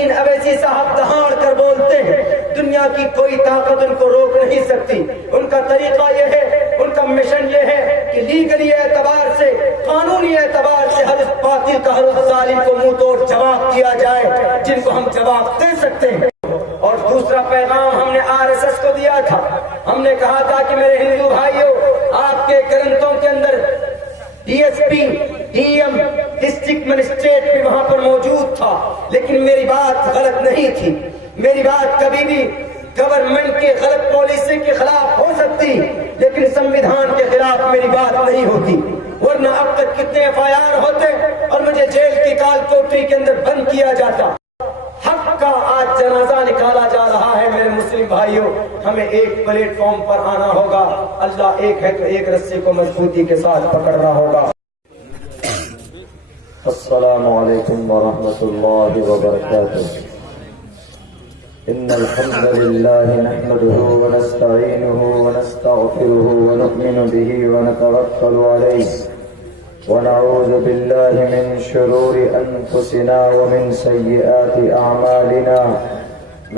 نسرین اویسی صاحب دہاڑ کر بولتے ہیں، دنیا کی کوئی طاقت ان کو روک نہیں سکتی۔ ان کا طریقہ یہ ہے، ان کا مشن یہ ہے کہ لیگلی اعتبار سے، قانونی اعتبار سے ہر اس باطل کا، ہر اس ظالم کو منہ توڑ جواب دیا جائے جن کو ہم جواب دے سکتے ہیں۔ اور دوسرا پیغام ہم نے RSS کو دیا تھا، ہم نے کہا تھا کہ میرے ہندو بھائیوں، آپ کے گرنتھوں کے اندر DSP DM ڈسٹرکٹ مجسٹریٹ بھی وہاں پر موجود تھا، لیکن میری بات غلط نہیں تھی۔ میری بات کبھی بھی گورنمنٹ کے غلط پالیسی کے خلاف ہو سکتی، لیکن سنویدھان کے خلاف میری بات نہیں ہوتی، ورنہ اب تک کتنے FIR ہوتے اور مجھے جیل کی کال کوٹری کے اندر بند کیا جاتا۔ حق کا آج جنازہ نکالا جا رہا ہے میرے مسلم بھائیوں، ہمیں ایک پلیٹ فارم پر آنا ہوگا۔ اللہ ایک ہے تو ایک رسی کو مضبوطی کے ساتھ پکڑنا ہوگا۔ السلام علیکم ورحمۃ اللہ وبرکاتہ۔ ان الحمد للہ نحمده ونستعینه ونستغفره ونؤمن به ونتوکل علیہ ونعوذ باللہ من شرور انفسنا ومن سیئات اعمالنا،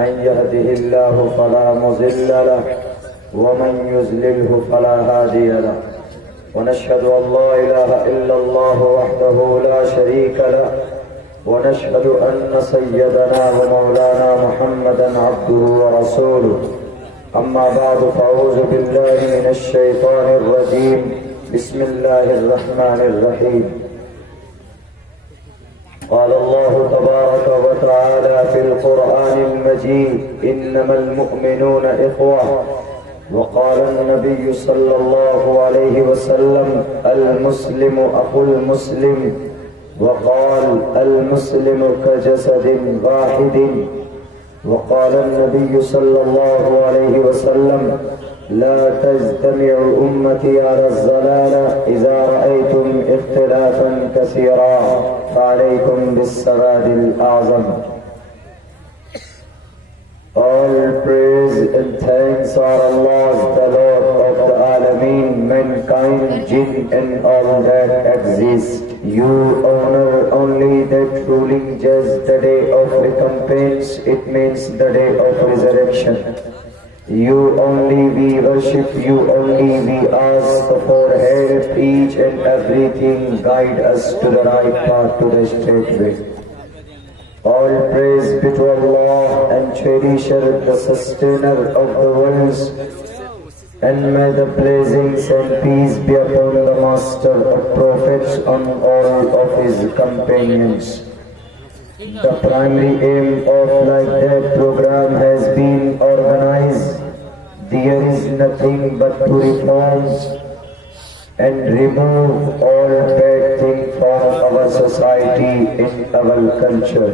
من يهده الله فلا مضل له ومن يضلله فلا هادي له، ونشهد ان لا اله الا الله وحده لا شريك له، ونشهد ان سيدنا ومولانا محمدا عبده ورسوله، اما بعد فاعوذ بالله من الشيطان الرجيم، بسم الله الرحمن الرحيم۔ قال الله تبارك وتعالى في القرآن المجيد انما المؤمنون إخوة، وقال النبي صلى الله عليه وسلم المسلم أخو المسلم، وقال المسلم كجسد واحد، وقال النبي صلى الله عليه وسلم لا تجتمع أمتي على الضلالة إذا رأيتم اختلافا كثيرا فعليكم بالسواد الأعظم۔ All praise and thanks are Allah's, the Lord of the Alameen, mankind, jinn and all that exist. You honor only that ruling judge, the day of recompense, it means the day of resurrection. You only we worship, you only we ask for help, each and everything guide us to the right path, to the straight way. All praise be to Allah and cherisher, the sustainer of the worlds, and may the blessings and peace be upon the master of prophets and all of his companions. The primary aim of like that program has been organized. There is nothing but to reform and remove all bad things from our society and our culture.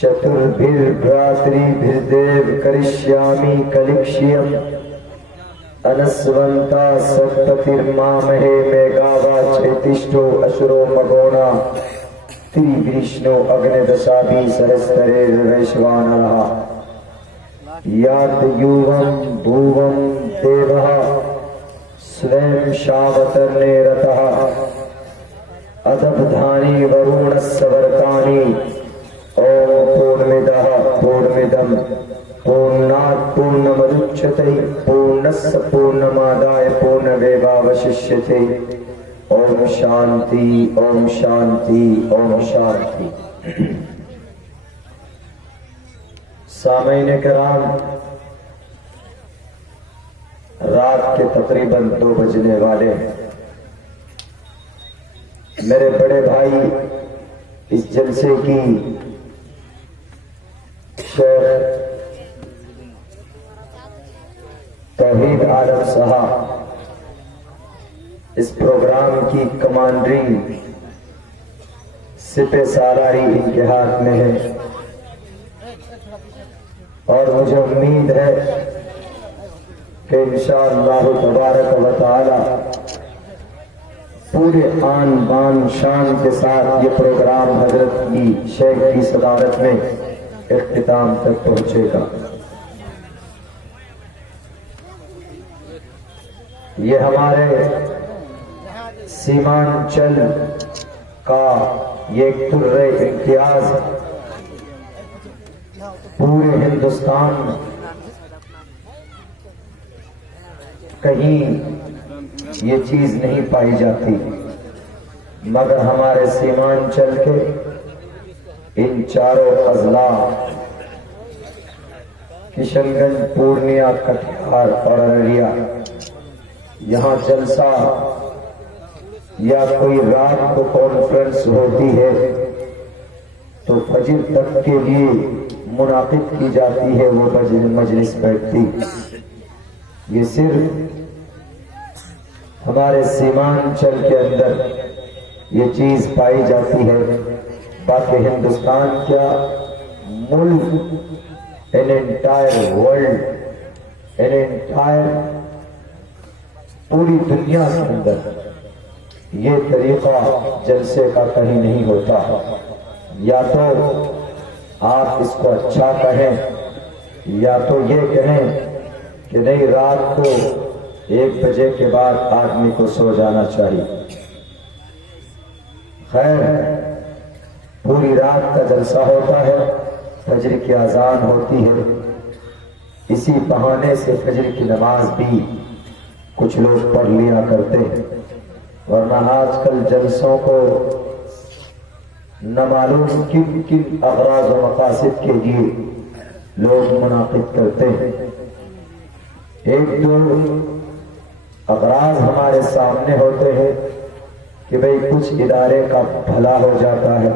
Chaturbhir Bhratri Bhirdev Karishyami Kalikshiyam Anasvanta Satpatir Mamahe Megava Chetishto Ashuro Magona Tri Vishnu Agne Dasabi Sarastare Vaishvanaraha Yad Yuvam Bhuvam Devaha Swam Shavatarne Rataha Adabdhani Varunas Savarkani Om Purnamidaha Purnamidam Purnat Purnamaduchyate Purnasya Purnamadaya Purnamevavashishyate Om Shanti Om Shanti Om Shanti۔ سامعین کرام، رات کے تقریباً 2 بجنے والے ہیں۔ میرے بڑے بھائی اس جلسے کی شیخ توحید عالم صاحب، اس پروگرام کی کمانڈرنگ سپہ سالاری ان کے ہاتھ میں ہے، اور مجھے امید ہے کہ انشاءاللہ تبارک و تعالی پورے آن بان شان کے ساتھ یہ پروگرام حضرت کی شیخ کی صدارت میں اختتام تک پہنچے گا۔ یہ ہمارے سیمانچل کا یہ ایک درِ امتیاز پورے ہندوستان میں کہیں یہ چیز نہیں پائی جاتی، مگر ہمارے سیمانچل کے ان چاروں اضلاع کشن گنج، پورنیا، کٹیہار اور ارریہ، یہاں جلسہ یا کوئی رات کو کانفرنس ہوتی ہے تو فجر تک کے لیے منعقد کی جاتی ہے وہ مجلس بیٹھتی۔ یہ صرف ہمارے سیمانچل کے اندر یہ چیز پائی جاتی ہے، باقی ہندوستان کیا ملک، an entire world، an entire پوری دنیا کے اندر یہ طریقہ جلسے کا کہیں نہیں ہوتا۔ یا تو آپ اس کو اچھا کہیں یا تو یہ کہیں کہ نہیں، رات کو 1 بجے کے بعد آدمی کو سو جانا چاہیے۔ خیر، پوری رات کا جلسہ ہوتا ہے، فجر کی اذان ہوتی ہے، اسی بہانے سے فجر کی نماز بھی کچھ لوگ پڑھ لیا کرتے ہیں، ورنہ آج کل جلسوں کو نہ معلوم کن کن اغراض و مقاصد کے لیے لوگ منعقد کرتے ہیں۔ ایک دو اغراض ہمارے سامنے ہوتے ہیں کہ بھئی کچھ ادارے کا بھلا ہو جاتا ہے،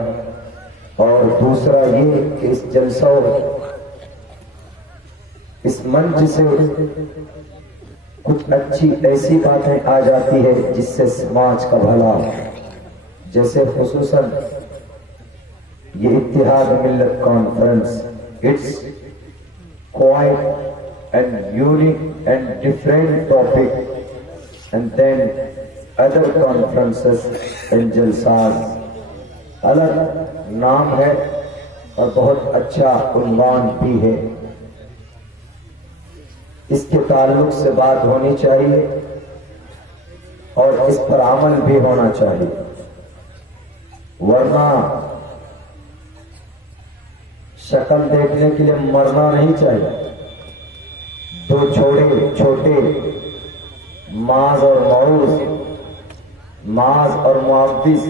اور دوسرا یہ کہ اس جلسوں، اس منچ سے کچھ اچھی ایسی باتیں آ جاتی ہے جس سے سماج کا بھلا ہو، جیسے خصوصاً یہ اتحاد ملت conference, it's quite and unique and different topic, and then other conferences and جلساز، الگ نام ہے اور بہت اچھا عنوان بھی ہے۔ اس کے تعلق سے بات ہونی چاہیے اور اس پر عمل بھی ہونا چاہیے، ورنہ شکل دیکھنے کے لیے مرنا نہیں چاہیے۔ دو چھوٹے معاذ اور معوذ، معاذ اور معوذ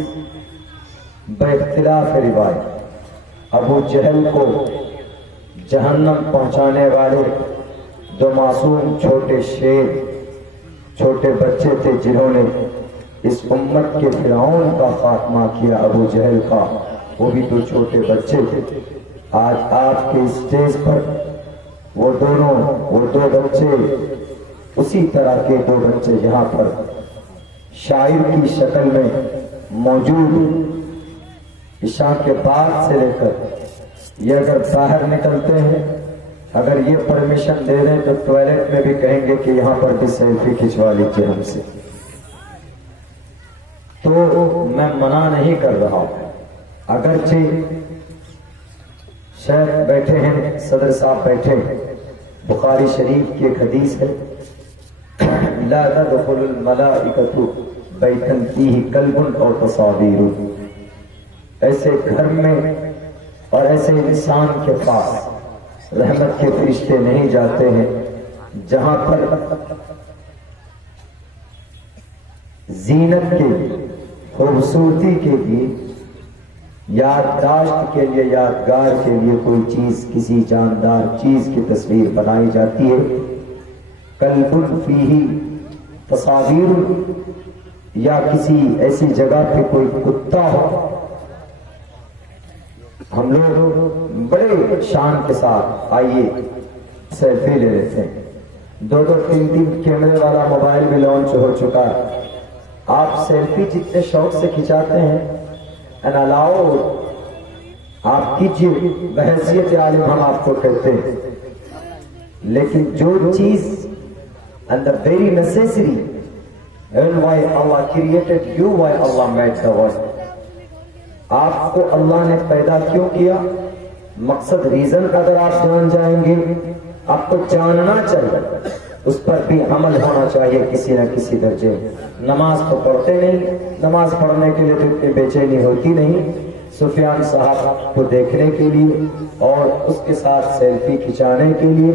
باختلاف روایت ابو جہل کو جہنم پہنچانے والے دو معصوم چھوٹے شیر، چھوٹے بچے تھے جنہوں نے اس امت کے فرعون کا خاتمہ کیا، ابو جہل کا، وہ بھی دو چھوٹے بچے تھے۔ آج آپ کے اسٹیج پر وہ دو بچے، اسی طرح کے دو بچے یہاں پر شاعر کی شکل میں موجود، عشاء کے بعد سے لے کر یہ اگر باہر نکلتے ہیں، اگر یہ پرمیشن دے رہے ہیں تو ٹوائلٹ میں بھی کہیں گے کہ یہاں پر بھی سیلفی کھچوا لیجیے ہم سے۔ تو میں منع نہیں کر رہا ہوں، اگرچہ شیخ بیٹھے ہیں، صدر صاحب بیٹھے ہیں، بخاری شریف کی ایک حدیث ہے، لا تدخل الملائکۃ بیتا فیہ کلب اور تصاویر، ایسے گھر میں اور ایسے انسان کے پاس رحمت کے فرشتے نہیں جاتے ہیں جہاں پر زینت کے لیے، خوبصورتی کے لیے، یادداشت کے لیے، یادگار کے لیے کوئی چیز، کسی جاندار چیز کی تصویر بنائی جاتی ہے۔ کلب فیہ تصاویر، یا کسی ایسی جگہ پہ کوئی کتا ہو، ہم لوگ بڑے شان کے ساتھ آئیے سیلفی لے لیتے ہیں، 2-3 کیمرے والا موبائل بھی لانچ ہو چکا ہے، آپ سیلفی جتنے شوق سے کھچاتے ہیں and allow، آپ کیجئے، بحیثیت عالم ہم آپ کو کہتے ہیں، لیکن جو چیز and the very necessary and why Allah created you, why Allah made the world، آپ کو اللہ نے پیدا کیوں کیا، مقصد ریزن اگر آپ جان جائیں گے، آپ کو جاننا چاہیے، اس پر بھی عمل ہونا چاہیے کسی نہ کسی درجے. نماز تو پڑھتے نہیں، نماز پڑھنے کے لیے تو اتنی بے چینی ہوتی نہیں. سفیان صاحب کو دیکھنے کے لیے اور اس کے ساتھ سیلفی کھچانے کے لیے،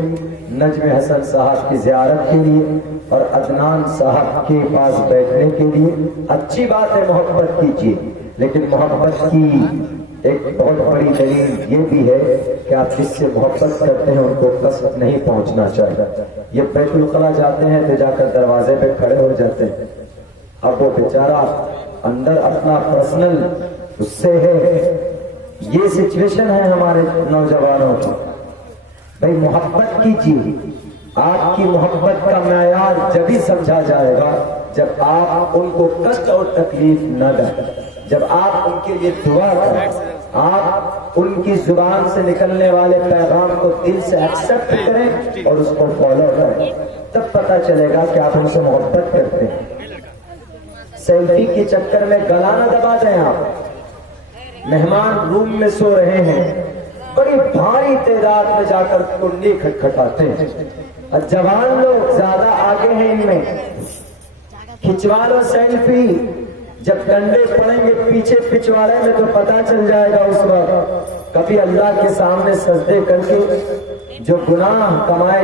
نجم حسن صاحب کی زیارت کے لیے اور عدنان صاحب کے پاس بیٹھنے کے لیے. اچھی بات ہے محبت کیجیے، لیکن محبت کی ایک بہت بڑی دلیل یہ بھی ہے کہ آپ جس سے محبت کرتے ہیں ان کو کسب نہیں پہنچنا چاہیے. یہ بیت الخلا جاتے ہیں تو جا کر دروازے پہ کھڑے ہو جاتے ہیں. اب وہ بیچارہ اندر اپنا پرسنل اس سے ہے. یہ سچویشن ہے ہمارے نوجوانوں کی. بھائی محبت کیجیے. آپ کی محبت کا معیار جبھی سمجھا جائے گا جب آپ ان کو کشٹ اور تکلیف نہ دیں، جب آپ ان کے لیے دعا کریں، آپ ان کی زبان سے نکلنے والے پیغام کو دل سے ایکسپٹ کریں اور اس کو فالو کریں، تب پتہ چلے گا کہ آپ ان سے محبت کرتے ہیں. سیلفی کے چکر میں گلا نہ دبا دیں. آپ مہمان روم میں سو رہے ہیں، بڑی بھاری تعداد میں جا کر کنڈی کھٹکھٹاتے ہیں. اور جوان لوگ زیادہ آگے ہیں ان میں، کھچوا لو سیلفی. جب ڈنڈے پڑیں گے پیچھے پچھواڑے میں تو پتہ چل جائے گا اس وقت. کبھی اللہ کے سامنے سجدے کر کے جو گناہ کمائے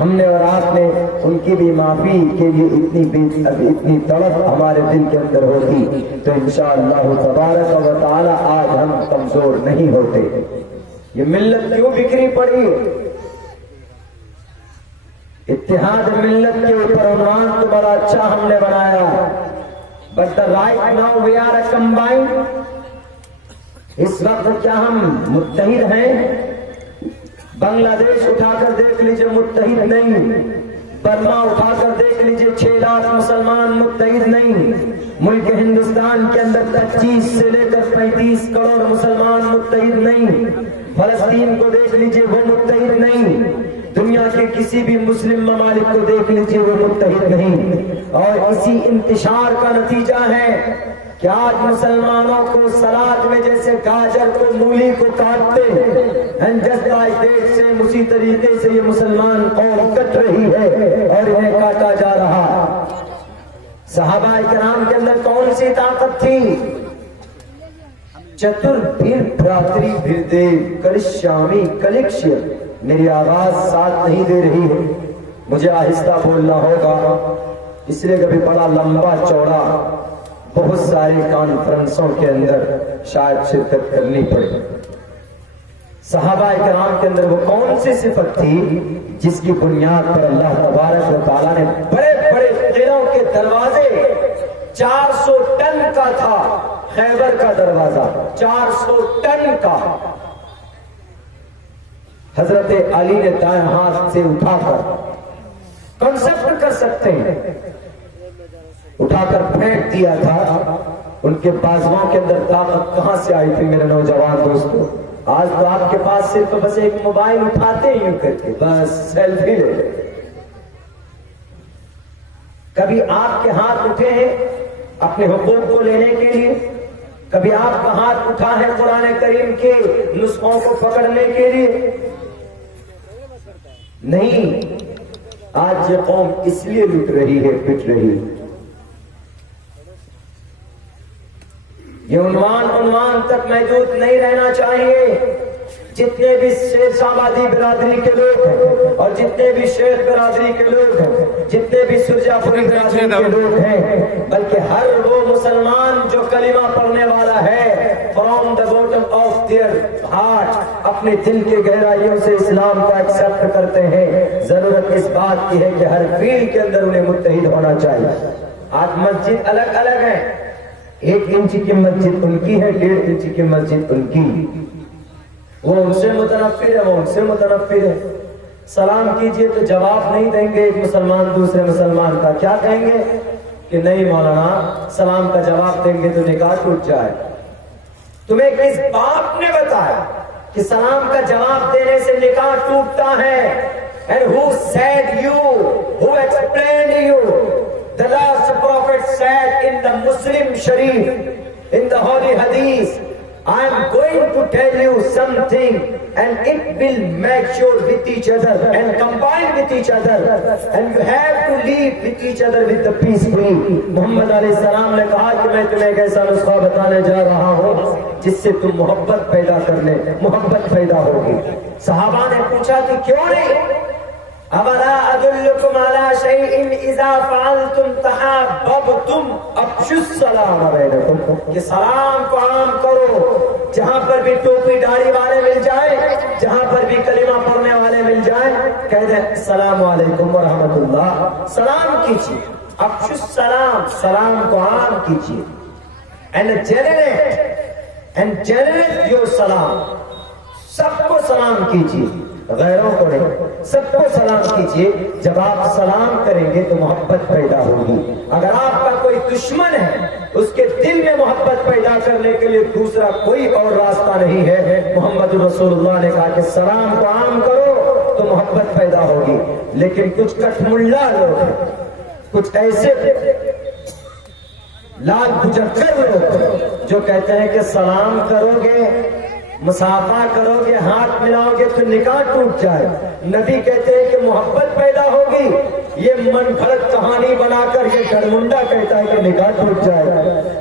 ہم نے اور آپ نے، ان کی بھی معافی کے لیے اتنی طلب ہمارے دل کے اندر ہوتی تو انشاءاللہ تبارک و تعالی آج ہم کمزور نہیں ہوتے. یہ ملت کیوں بکھری پڑی؟ اتحاد ملت کے اوپر عنوان تو بڑا اچھا ہم نے بنایا، but right now we are combined. اس وقت کیا ہم متحد ہیں؟ بنگلہ دیش اٹھا کر دیکھ لیجئے متحد نہیں. برما اٹھا کر دیکھ لیجئے 6 لاکھ مسلمان متحد نہیں. ملک ہندوستان کے اندر 25 سے لے کر 35 کروڑ مسلمان متحد نہیں. فلسطین کو دیکھ لیجئے وہ متحد نہیں. دنیا کے کسی بھی مسلم ممالک کو دیکھ لیجئے وہ متحد نہیں. اور اسی انتشار کا نتیجہ ہے کہ آج مسلمانوں کو سلاد میں جیسے گاجر کو مولی کو کاٹتے ہیں، جس طرح سے اسی طریقے سے یہ مسلمان قوم کٹ رہی ہے اور انہیں کاٹا جا رہا. صحابہ کرام کے اندر کون سی طاقت تھی؟ چتر بھیر براتری بھیر دیو کرشامی کلکشیہ. میری آواز ساتھ نہیں دے رہی ہے، مجھے آہستہ بولنا ہوگا، اس لیے کبھی بڑا لمبا چوڑا بہت سارے کانفرنسوں کے اندر شاید شرکت کرنی پڑے. صحابہ کرام کے اندر وہ کون سی صفت تھی جس کی بنیاد پر اللہ تبارک و تعالیٰ نے بڑے بڑے قلعوں کے دروازے 400 ٹن کا تھا. خیبر کا دروازہ 400 ٹن کا حضرت علی نے دائیں ہاتھ سے اٹھا کر کنسپٹ کر سکتے ہیں اٹھا کر پھینک دیا تھا. ان کے بازوؤں کے اندر طاقت کہاں سے آئی تھی میرے نوجوان دوستو؟ آج تو آپ کے پاس صرف بس ایک موبائل اٹھاتے ہی کر کے بس سیلفی لے. کبھی آپ کے ہاتھ اٹھے ہیں اپنے حقوق کو لینے کے لیے؟ کبھی آپ کا ہاتھ اٹھا ہے قرآن کریم کے نسخوں کو پکڑنے کے لیے؟ نہیں. آج یہ قوم اس لیے لٹ رہی ہے، پٹ رہی ہے. یہ عنوان تک محدود نہیں رہنا چاہیے. جتنے بھی شیخ آبادی برادری کے لوگ ہیں اور جتنے بھی شیخ برادری کے لوگ ہیں، جتنے بھی سرجا پوری برادری کے لوگ ہیں، بلکہ ہر وہ مسلمان جو کلمہ پڑھنے والا ہے from the bottom of their heart, اپنے دل کے گہرائیوں سے اسلام کا ایکسپٹ کرتے ہیں. ضرورت اس بات کی ہے کہ ہر فیلڈ کے اندر انہیں متحد ہونا چاہیے. آج مسجد الگ الگ ہے. 1 انچ کی مسجد ان کی ہے، 1.5 انچ کی مسجد ان کی. وہ ان سے متنفر ہے، وہ ان سے متنفر ہے. سلام کیجئے تو جواب نہیں دیں گے ایک مسلمان دوسرے مسلمان کا. کیا کہیں گے کہ نہیں مولانا سلام کا جواب دیں گے تو نکاح ٹوٹ جائے. تمہیں کس باپ نے بتایا کہ سلام کا جواب دینے سے نکاح ٹوٹتا ہے؟ And who said you? Who explained you? The last prophet said in the Muslim Sharif, in the Holy Hadith, I am going to tell you something and it will mature with each other and combine with each other, and you have to live with each other with the peacefully. محمد علیہ السلام نے کہا کہ میں تمہیں ایک ایسا نسخہ بتانے جا رہا ہوں جس سے تم محبت پیدا کرنے محبت پیدا ہوگی. صحابہ نے پوچھا کہ کیوں نہیں؟ اولا ادلکم علی شیء اذا فعلتم تحاببتم افشوا السلام بینکم، کہ سلام کو عام کرو، جہاں پر بھی ٹوپی داڑھی والے مل جائیں، جہاں پر بھی کلمہ پڑھنے والے مل جائیں، کہہ دیں السلام علیکم ورحمۃ اللہ، سلام کیجیے. افشوا السلام، سلام کو عام کیجیے. اینڈ جنریٹ یور سلام، سب کو سلام کیجیے، غیروں کو نہیں، سب کو سلام کیجیے. جب آپ سلام کریں گے تو محبت پیدا ہوگی. اگر آپ کا کوئی دشمن ہے، اس کے دل میں محبت پیدا کرنے کے لیے دوسرا کوئی اور راستہ نہیں ہے. محمد رسول اللہ نے کہا کہ سلام کو عام کرو تو محبت پیدا ہوگی. لیکن کچھ کٹ ملا لوگ ہیں، کچھ ایسے لاج بجکر لوگ جو کہتے ہیں کہ سلام کرو گے، مسافہ کرو گے، ہاتھ ملاؤ گے تو نکاح ٹوٹ جائے. نبی کہتے ہیں کہ محبت پیدا ہوگی. یہ من گھڑت کہانی بنا کر یہ گھڑمنڈا کہتا ہے کہ نکاح ٹوٹ جائے.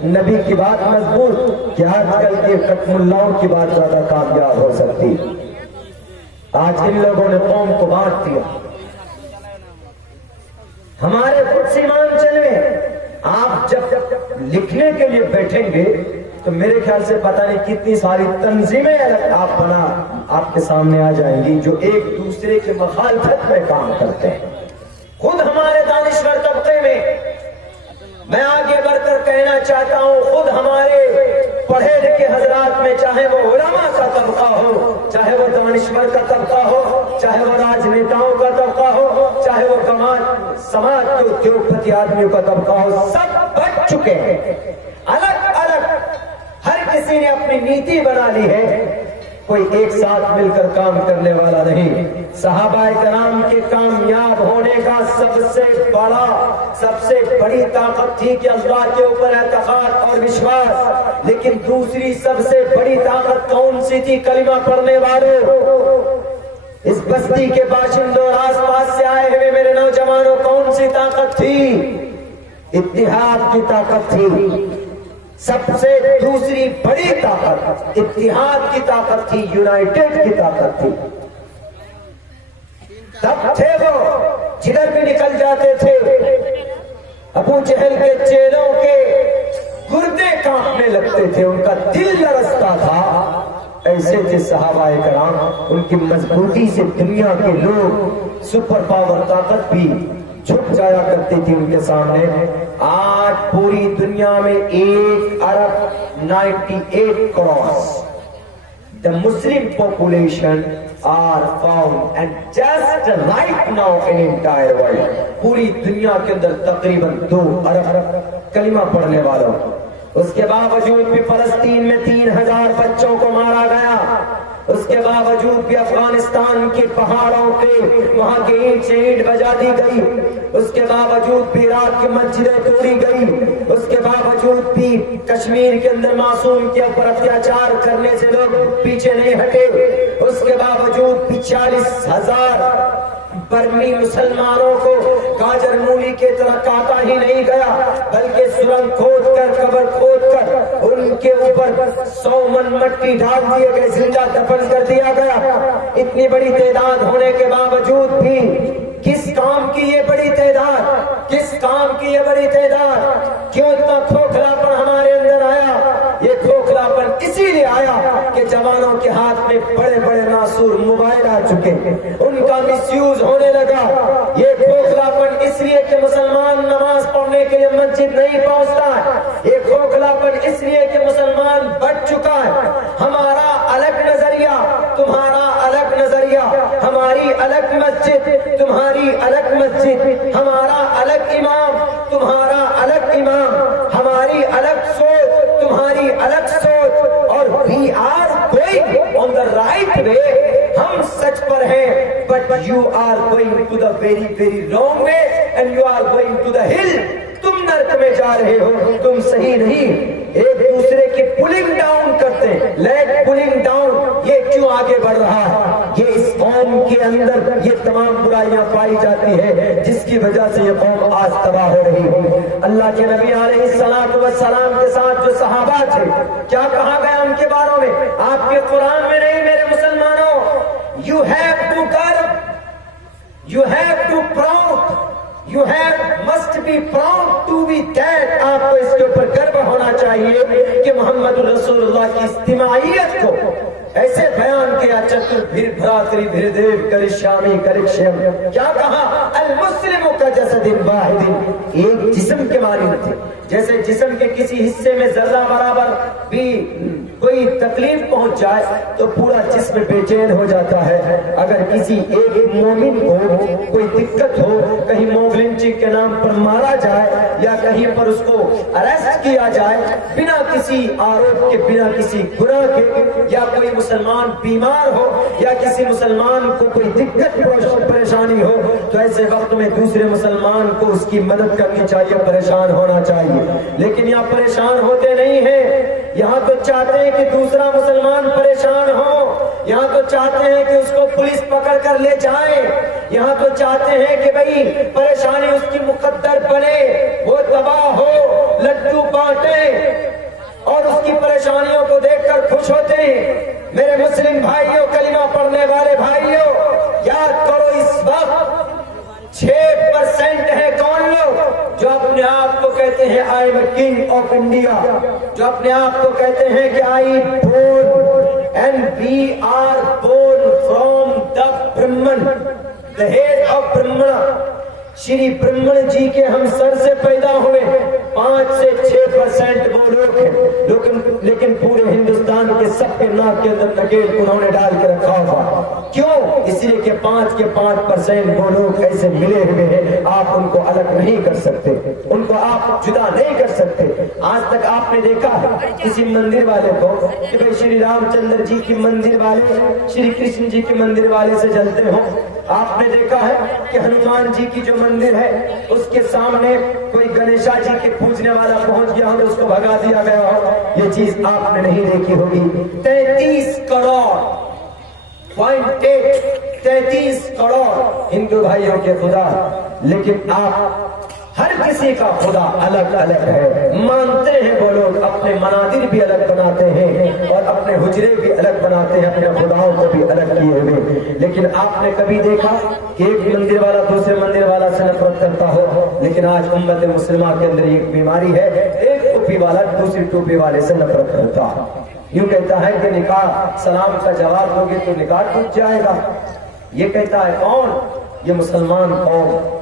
نبی کی بات مضبوط، کہ آج کل کے کٹ ملاؤں کی بات زیادہ کامیاب ہو سکتی. آج ان لوگوں نے قوم کو بانٹ دیا. ہمارے خود ایمان چلے. آپ جب لکھنے کے لیے بیٹھیں گے تو میرے خیال سے پتہ نہیں کتنی ساری تنظیمیں آپ کے سامنے آ جائیں گی جو ایک دوسرے کے مخالفت میں کام کرتے ہیں. خود ہمارے دانشور طبقے میں، میں آگے بڑھ کر کہنا چاہتا ہوں، خود ہمارے پڑھے لکھے حضرات میں، چاہے وہ علماء کا طبقہ ہو، چاہے وہ دانشور کا طبقہ ہو، چاہے وہ راجنیتاؤں کا طبقہ ہو، چاہے وہ سماج کے ادیوگپتی آدمیوں کا طبقہ ہو، سب بچ چکے ہیں. الگ الگ ہر کسی نے اپنی نیتی بنا لی ہے، کوئی ایک ساتھ مل کر کام کرنے والا نہیں. صحابہ کرام کے کامیاب ہونے کا سب سے بڑی طاقت تھی کہ اللہ کے اوپر اعتقاد اور وشواس. لیکن دوسری سب سے بڑی طاقت کون سی تھی؟ کلمہ پڑھنے والوں. اس بستی کے باشندوں اور آس پاس سے آئے ہوئے میرے نوجوانوں، کون سی طاقت تھی؟ اتحاد کی طاقت تھی. سب سے دوسری بڑی طاقت اتحاد کی طاقت تھی، یونائٹڈ کی طاقت تھی. تب تھے وہ جدھر بھی نکل جاتے تھے ابو جہل کے چیلوں کے گردے کانپنے لگتے تھے، ان کا دل لرزتا تھا. ایسے تھے صحابہ کرام. ان کی مضبوطی سے دنیا کے لوگ، سپر پاور طاقت بھی جھک جایا کرتی تھی ان کے سامنے. آج پوری دنیا میں 1.98 crore the Muslim population are found, and just right now in entire world، پوری دنیا کے اندر تقریباً 2 ارب کلمہ پڑھنے والوں. اس کے باوجود بھی فلسطین میں 3000 بچوں کو مارا گیا. اس کے باوجود بھی افغانستان کے پہاڑوں کے وہاں کے اینٹ سے اینٹ بجا دی گئی. اس کے باوجود بھی عراق کی مسجدیں توڑی گئی. اس کے باوجود بھی کشمیر کے اندر معصوم کے اوپر اتیاچار کرنے سے لوگ پیچھے نہیں ہٹے. اس کے باوجود بھی 40,000 برمی مسلمانوں کو گاجر مولی کے طرح کاٹا ہی نہیں گیا، بلکہ سرنگ کھود کر، قبر کھود کر ان کے اوپر 100 من مٹی ڈال دیے گئے، زندہ دفن کر دیا گیا. اتنی بڑی تعداد ہونے کے باوجود بھی کس کام کی یہ بڑی تعداد؟ کس کام کی یہ بڑی تعداد؟ کیوں اتنا کھوکھلاپن ہمارے اندر آیا؟ یہ کھوکھلاپن اسی لیے آیا کہ جوانوں کے ہاتھ میں بڑے بڑے ناسور موبائل آ چکے، ان کا مس یوز ہونے لگا. یہ کھوکھلاپن اس لیے کہ مسلمان نماز پڑھنے کے لیے مسجد نہیں پہنچتا ہے. یہ کھوکھلاپن اس لیے کہ مسلمان بچ چکا ہے. ہمارا الگ نظریہ، تمہارا الگ نظریہ، ہماری الگ مسجد، تمہاری الگ مسجد، ہمارا الگ امام، تمہارا الگ امام، ہماری الگ سوچ، تمہاری الگ سوچ. اور we are going on the right way، ہم سچ پر ہیں، but you are going to the very very wrong way and you are going to the hill. تم نرک میں جا رہے ہو، تم صحیح نہیں. ایک دوسرے کی پولنگ ڈاؤن کرتے ہیں، لیٹ پولنگ ڈاؤن. یہ کیوں آگے بڑھ رہا ہے، یہ اس قوم کے اندر یہ تمام برائیاں پائی جاتی ہے جس کی وجہ سے یہ قوم آج تباہ ہو رہی ہے۔ اللہ کے نبی علیہ السلام کے ساتھ جو صحابہ تھے، کیا کہا گیا ان کے باروں میں؟ آپ کے قرآن میں نہیں میرے مسلمانوں، you have to garb, you have to proud, you have must be proud to be that. آپ کو اس کے اوپر گرو ہونا چاہیے کہ محمد رسول اللہ کی اجتماعیت کو ایسے بیان کیا، چتر پھر بھراتری پھر دیو کر شامی کر شیم، کیا کہا؟ المسلم کا جسد واحد، ایک جسم کے مانند تھے۔ جیسے جسم کے کسی حصے میں ذرہ برابر بھی کوئی تکلیف پہنچ جائے تو پورا جسم بے چین ہو جاتا ہے۔ اگر کسی ایک مومن کو کوئی دقت ہو، کہیں موب لنچنگ کے نام پر مارا جائے یا کہیں پر اس کو اریسٹ کیا جائے بنا کسی آروپ کے، بنا کسی گناہ کے، یا کوئی مسلمان بیمار ہو یا کسی مسلمان کو کوئی دقت پریشانی ہو، تو ایسے وقت میں دوسرے مسلمان کو اس کی مدد کرنی چاہیے، پریشان ہونا چاہیے۔ لیکن یہاں پریشان ہوتے نہیں ہیں، یہاں تو چاہتے ہیں کہ دوسرا مسلمان پریشان ہو، یہاں تو چاہتے ہیں کہ اس کو پولیس پکڑ کر لے جائے، یہاں تو چاہتے ہیں کہ بھئی پریشانی اس کی مقدر بنے، وہ تباہ ہو، لڈو بانٹے اور اس کی پریشانیوں کو دیکھ کر خوش ہوتے ہیں۔ میرے مسلم بھائیوں، کلمہ پڑھنے والے بھائیوں، یاد کرو اس وقت 6% ہے کون لوگ جو اپنے آپ کو کہتے ہیں I am king of India, جو اپنے آپ کو کہتے ہیں کہ I born and we are born from the Brahmin, the head of Brahmana, شری برہمن جی کے ہم سر سے پیدا ہوئے۔ 5 سے 6% وہ لوگ ہیں، لیکن پورے ہندوستان کے سب کے ناک کے اندر نکیل انہوں نے ڈال کے رکھا ہوا۔ کیوں؟ اس لیے کہ 5% وہ لوگ ایسے ملے ہوئے ہیں، آپ ان کو الگ نہیں کر سکتے، ان کو آپ جدا نہیں کر سکتے۔ آج تک آپ نے دیکھا ہے کسی مندر والے کو کہ بھئی شری رام چندر جی کی مندر والے شری کرشن جی کے مندر والے سے جلتے ہوں؟ آپ نے دیکھا ہے کہ ہنومان جی کی جو مندر ہے اس کے سامنے کوئی گنیشا جی کے پوجنے والا پہنچ گیا اور اس کو بھگا دیا گیا ہو؟ یہ چیز آپ نے نہیں دیکھی ہوگی۔ 33 کروڑ ہندو بھائیوں کے خدا، لیکن آپ ہر کسی کا خدا الگ الگ ہے۔ مانتے ہیں وہ لوگ، اپنے منادر بھی الگ بناتے ہیں اور اپنے حجرے بھی الگ بناتے ہیں، اپنے خداؤں کو بھی الگ کیے ہوئے۔ لیکن آپ نے کبھی دیکھا کہ ایک مندر والا دوسرے مندر والا سے نفرت کرتا ہو؟ لیکن آج امت مسلمہ کے اندر ایک بیماری ہے، ایک ٹوپی والا دوسری ٹوپی والے سے نفرت کرتا ہے، یوں کہتا ہے کہ نکاح سلام کا جواب ہوگی تو نکاح ٹوٹ جائے گا۔ یہ کہتا ہے کون؟ یہ مسلمان قوم۔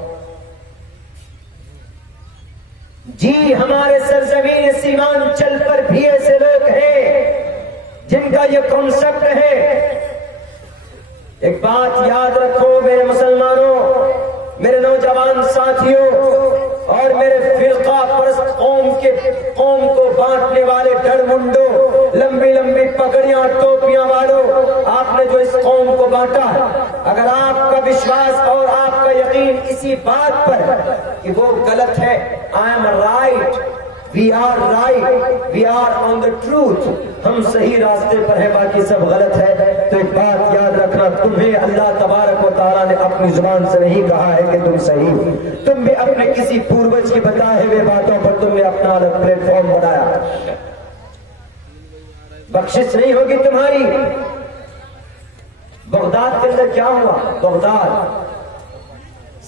جی ہمارے سرزمین سیمانچل پر بھی ایسے لوگ ہیں جن کا یہ کنسپٹ ہے۔ ایک بات یاد رکھو میرے مسلمانوں، میرے نوجوان ساتھیوں اور میرے فرقہ پرست قوم کو بانٹنے والے ڈر منڈو، لمبی لمبی پگڑیاں ٹوپیاں والوں، آپ نے جو اس قوم کو بانٹا ہے، اگر آپ کا وشواس اور آپ کا یقین اسی بات پر کہ وہ غلط ہے، I am right, we are right, we are on the truth، ہم صحیح راستے پر ہیں باقی سب غلط ہے، تو ایک بات یاد رکھنا، تمہیں اللہ تبارک و تعالیٰ نے اپنی زبان سے نہیں کہا ہے کہ تم صحیح، تم بھی اپنے کسی پوروج کی بتائے ہوئے باتوں پر تم نے اپنا الگ پلیٹ فارم بنایا، بخشش نہیں ہوگی تمہاری۔ بغداد کے اندر کیا ہوا؟ بغداد،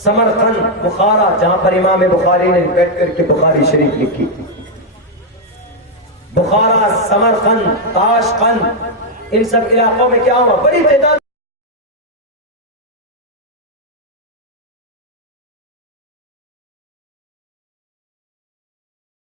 سمرقند، بخارا، جہاں پر امام بخاری نے بیٹھ کر کے بخاری شریف لکھی تھی، بخارا، سمرقند، تاشقند، ان سب علاقوں میں کیا ہوا؟ بڑی تعداد